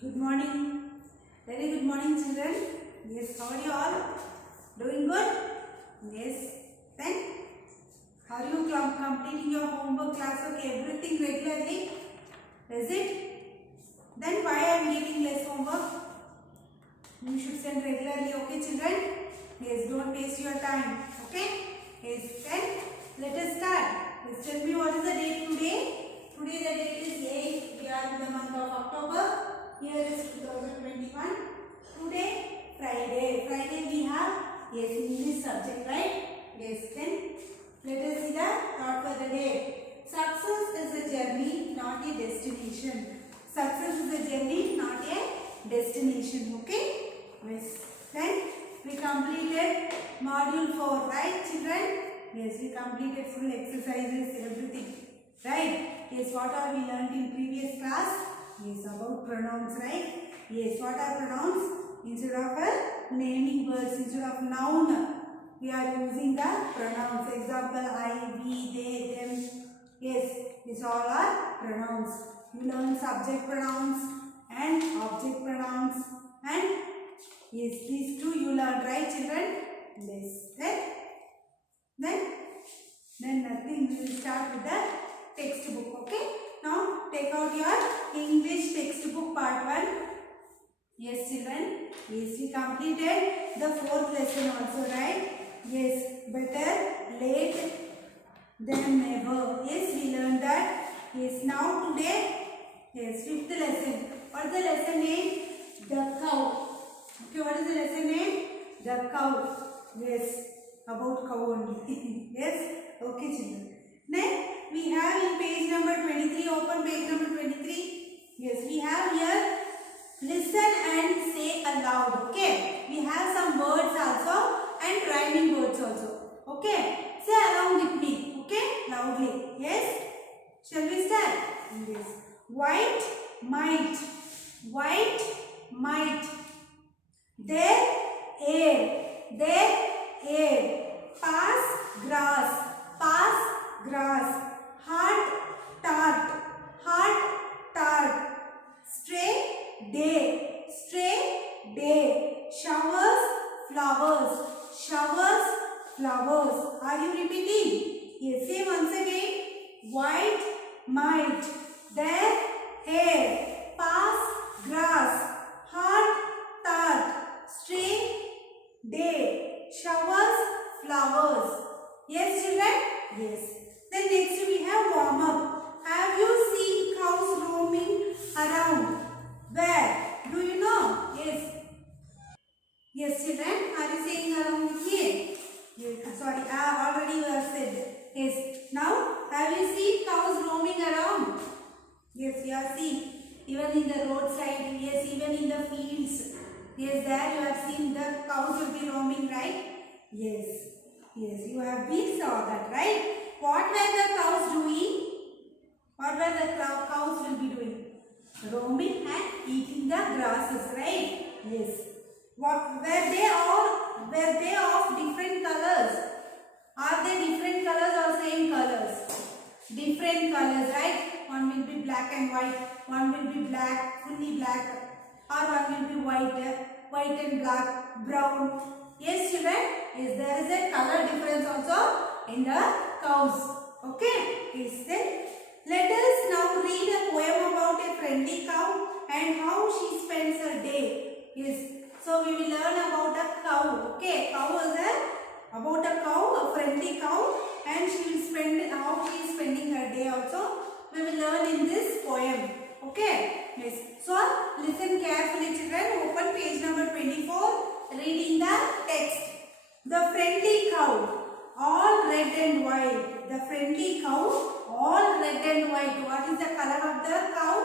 Good morning. Very good morning, children. Yes, how are you all? Doing good? Yes. Then, are you completing your homework, classwork, everything regularly? Is it? Then why I am giving less homework? You should send regularly, okay, children? Yes, don't waste your time. Okay? Yes. Then, let us start. Yes, tell me what is the date today? Today the date is 8. We are in the month of October. Here is 2021. Today, Friday. Friday we have, yes, English subject, right? Yes, then let us see the thought for the day. Success is a journey, not a destination. Success is a journey, not a destination. Okay? Yes. Then we completed module 4, right, children? Yes, we completed full exercises, everything. Right? Yes, what are we learned in previous class? Yes, about pronouns, right? Yes, what are pronouns? Instead of naming words, instead of noun, we are using the pronouns. Example, I, we, they, them. Yes, these all are pronouns. You learn subject pronouns and object pronouns. And yes, these two you learn, right, children? Yes. Then nothing. We will start with the textbook. Okay. Now take out your English textbook part 1. Yes, children. Yes, we completed the 4th lesson also, right? Yes, better late than never. Yes, we learned that. Yes, now today, yes, 5th lesson. What is the lesson name? The cow. Okay, what is the lesson name? The cow. Yes, about cow only. Yes, okay, children. Next, we have in page number 23. Open page number 23. Yes, we have here listen and say aloud. Okay, we have some words also and rhyming words also. Okay, say along with me. Okay, loudly. Yes, shall we start? Yes. White might. White might. Their air. Pass grass. Heart tart. Stray day. Showers flowers. Are you repeating? Yes, say once again. White might. Their hair. Pass grass. Heart tart. Stray day. Showers flowers. Yes, children? Yes. Then next we have warm up. Have you seen cows roaming around? Where? Do you know? Yes. Yes, children. Are you saying along with me? Yes. Sorry, already you have said. Yes. Now, have you seen cows roaming around? Yes, we have seen. Even in the roadside. Yes, even in the fields. Yes, there you have seen the cows will be roaming, right? Yes. Yes, you have been saw that, right? What were the cows doing? What were the cows will be doing? Roaming and eating the grasses, right? Yes. What were they of different colors? Are they different colors or same colors? Different colors, right? One will be black and white, one will be black, fully black, or one will be white and black, brown. Yes, children? Yes, there is a color difference also in the cows. Okay? Yes, then let us now read a poem about a friendly cow and how she spends her day. Yes. So we will learn about a cow. Okay? Cow is about a cow, a friendly cow, and she will spend how she is spending her day also. We will learn in this poem. Okay? Yes. So listen carefully, children. Open page number 24. Reading the text. The friendly cow, all red and white. The friendly cow, all red and white. What is the color of the cow?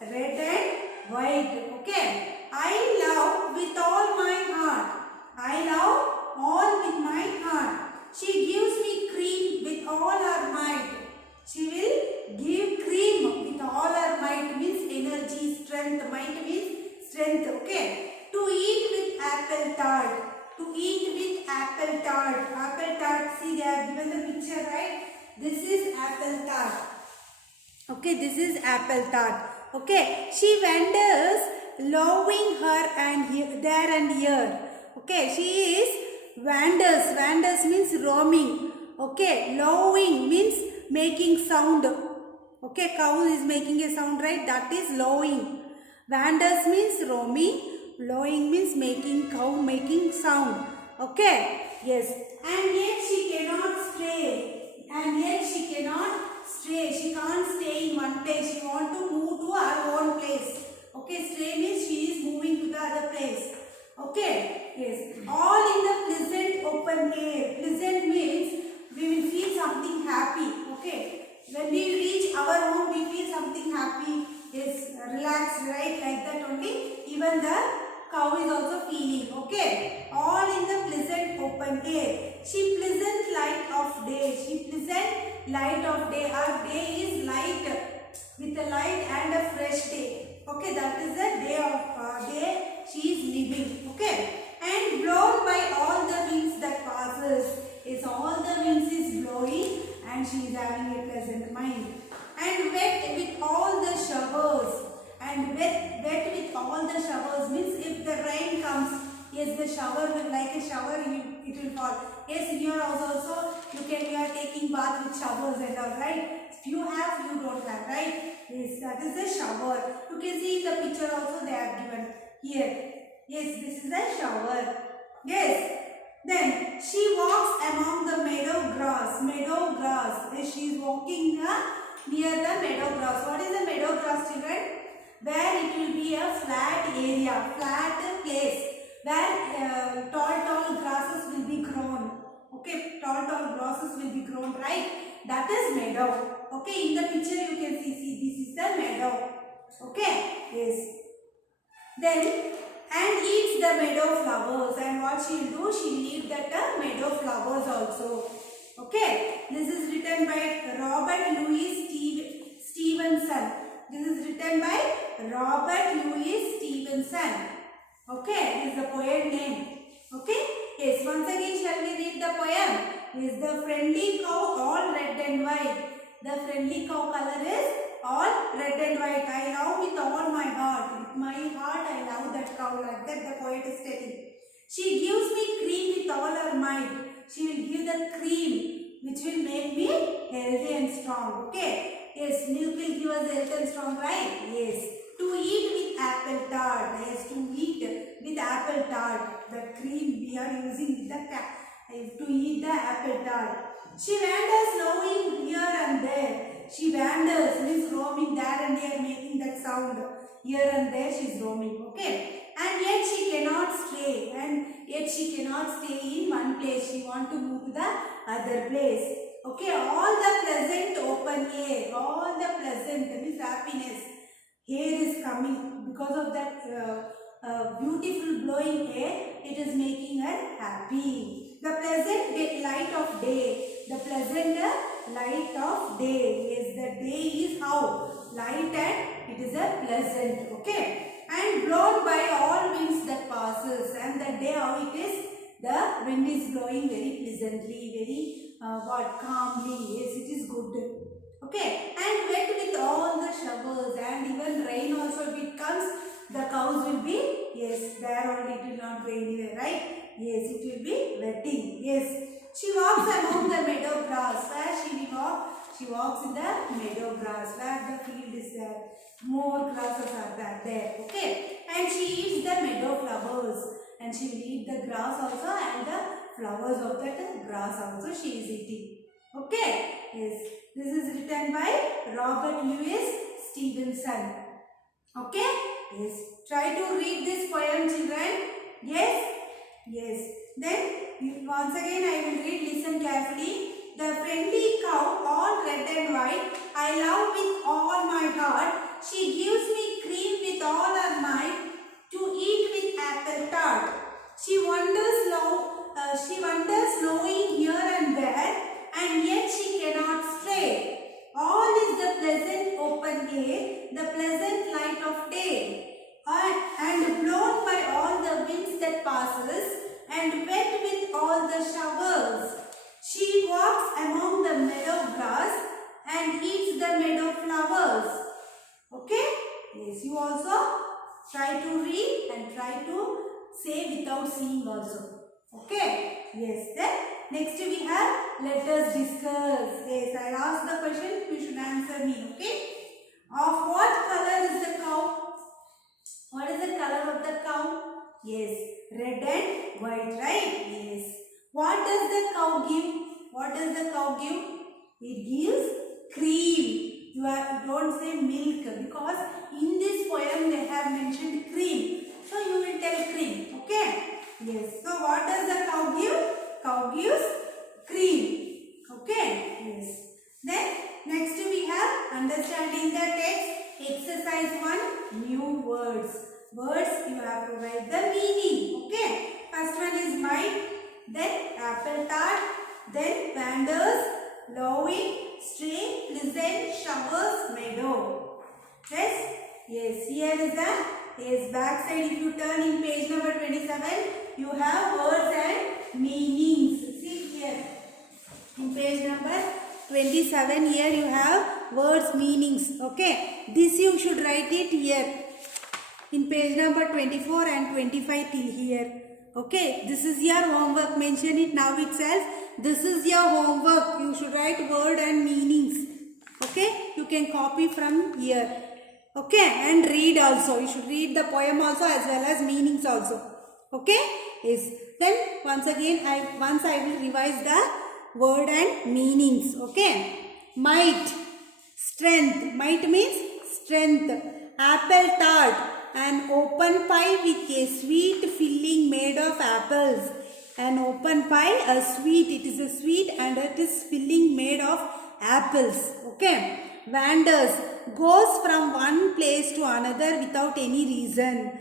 Red and white. Okay. I love with all my heart. I love all with my heart. She gives me cream with all her might. She will give cream with all her might. Means energy, strength. Might means strength. Okay. To eat with apple tart. Apple tart. See, they have given the picture, right? This is apple tart. Okay, this is apple tart. Okay, she wanders loving her and here, there and here. Okay, she is wanders. Wanders means roaming. Okay, lowing means making sound. Okay, cow is making a sound, right? That is lowing. Wanders means roaming. Lowing means making cow making sound. Okay, yes. And yet she cannot stay. And yet she cannot stay. She can't stay in one place. She want to move to her own place. Okay, stay means she is moving to the other place. Okay, yes. All in the pleasant open air. Pleasant means we will feel something happy. Okay, when we reach our home, we feel something happy. Yes, relaxed, right? Like that only. Even the cow is also feeling. Okay, all in the pleasant open air. She pleasant light of day. She pleasant light of day. Our day is light with a light and a fresh day. Okay, that is the day of day she is living. Okay, and blown by all the winds that passes. Is all the winds is blowing and she is having a pleasant mind. And wet with all the showers. And wet with all the showers means if the rain comes, yes, the shower will, like a shower, it will fall. Yes, in your house also you are taking bath with showers and all, right? If you have, you don't have, right? Yes, that is the shower. You can see in the picture also they have given here. Yes, this is a shower. Yes. Then she walks among the meadow grass. Meadow grass. She is walking near the meadow grass. What is the meadow grass, children? Where it will be a flat area, flat place where tall grasses will be grown. Okay, tall grasses will be grown, right? That is meadow. Okay, in the picture you can see this is the meadow. Okay, yes. Then and eats the meadow flowers, and what she will do, she will eat that meadow flowers also. Okay, this is written by Robert Louis Stevenson. This is written by Robert Louis Stevenson. Okay, this is the poem name. Okay, yes, once again shall we read the poem? Is the friendly cow all red and white. The friendly cow color is all red and white. I love with all my heart. With my heart I love that cow, like that the poet is telling. She gives me cream with all her might. She will give the cream which will make me healthy and strong. Okay. Yes, milk will give us health and strong, right? Yes. To eat with apple tart. Yes, to eat with apple tart. The cream we are using with the to eat the apple tart. She wanders knowing here and there. She wanders, means roaming there and there, making that sound. Here and there she is roaming. Okay. And yet she cannot stay. And yet she cannot stay in one place. She wants to move to the other place. Okay. All the pleasant open air. All the pleasant, that means happiness. Air is coming. Because of that beautiful blowing air, it is making her happy. The pleasant light of day. The pleasant light of day. Yes, the day is how? Light and it is a pleasant. Okay. And blown by all winds that passes. And the day how it is? The wind is blowing very pleasantly, very calmly. Yes, it is good. Okay. And wet with all the showers. And even rain also if it comes, the cows will be, yes, there only it will not rain here, right? Yes, it will be wetting. Yes. She walks among the meadow grass. Where she will walk? She walks in the meadow grass where the field is there. More grasses are there. Okay. And she eats the meadow flowers. And she will eat the grass also and the flowers of that grass also she is eating. Okay. Yes. This is written by Robert Louis Stevenson. Okay. Yes. Try to read this poem, children. Yes. Yes. Then once again I will read. Listen carefully. The friendly cow, all red and white, I love with all my heart. She gives me cream with all her might to eat with apple tart. She wanders knowing here and there, and yet she cannot stray. All is the pleasant open air, the pleasant light of day, and blown by all the winds that passes, and wet with all the showers. She walks among the meadow grass and eats the meadow flowers. Okay? Yes, you also Try to read and try to say without seeing also. Okay? Yes. Then next we have let us discuss. Yes, I asked the question. You should answer me. Okay? Of what color is the cow? What is the color of the cow? Yes, red and white, right? Yes. What does the cow give? What does the cow give? It gives cream. Don't say milk, because in this poem they have mentioned cream. So you will tell cream. Okay? Yes. So what does the cow give? Cow gives cream. Okay? Yes. Then next we have understanding the text. Exercise 1, new words. Words you have to write the meaning. Okay. First one is mite, then apple tart, then wanders, lowing, stray, pleasant, showers, meadow. Yes. Yes. Here is the back side. If you turn in page number 27, you have words and meanings. See here. In page number 27, here you have words meanings. Okay. This you should write it here. In page number 24 and 25 till here. Okay. This is your homework. Mention it now itself. This is your homework. You should write word and meanings. Okay. You can copy from here. Okay. And read also. You should read the poem also as well as meanings also. Okay. Yes. Then once again I will revise the word and meanings. Okay. Might, strength. Might means strength. Apple tart, an open pie with a sweet filling made of apples. An open pie, a sweet. It is a sweet and it is filling made of apples. Okay. Wanders, goes from one place to another without any reason.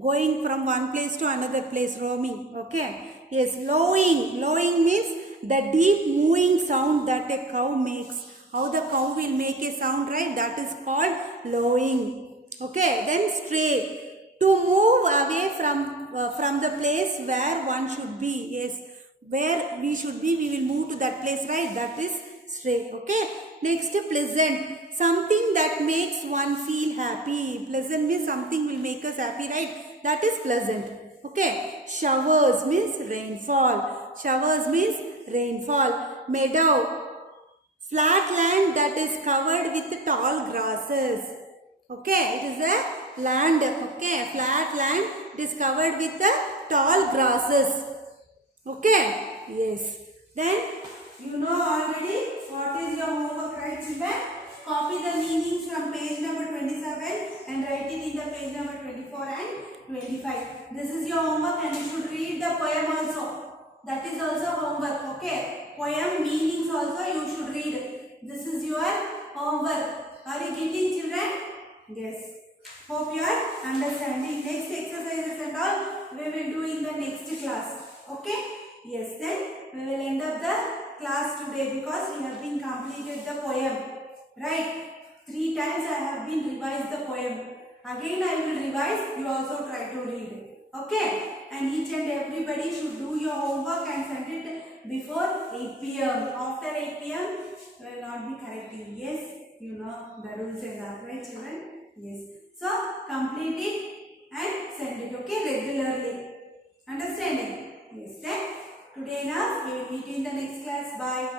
Going from one place to another place, roaming. Okay. Yes. Lowing. Lowing means the deep mooing sound that a cow makes. How the cow will make a sound, right? That is called lowing. Okay. Then stray. To move away from the place where one should be. Yes. Where we should be, we will move to that place, right? That is stray. Okay. Next, pleasant. Something that makes one feel happy. Pleasant means something will make us happy, right? That is pleasant. Okay. Showers means rainfall. Showers means rainfall. Meadow. Flat land that is covered with tall grasses. Okay. It is a land. Okay. Flat land. It is covered with the tall grasses. Okay. Yes. Then you know already what is your homework, right children? Copy the meanings from page number 27 and write it in the page number 24 and 25. This is your homework and you should read the poem also. That is also homework. Okay. Poem meanings also you should read. This is your homework. Are you getting, children? Yes. Hope you are understanding. Next exercises and all we will do in the next class. Okay. Yes. Then we will end up the class today because we have been completed the poem. Right. 3 times I have been revised the poem. Again I will revise. You also try to read. Okay. And each and everybody should do your homework and send it before 8 p.m. After 8 p.m. we will not be correcting. Yes. You know the rules and that, right children? Yes. So complete it and send it. Okay. Regularly. Understanding? Yes. Then today enough. We will meet in the next class. Bye.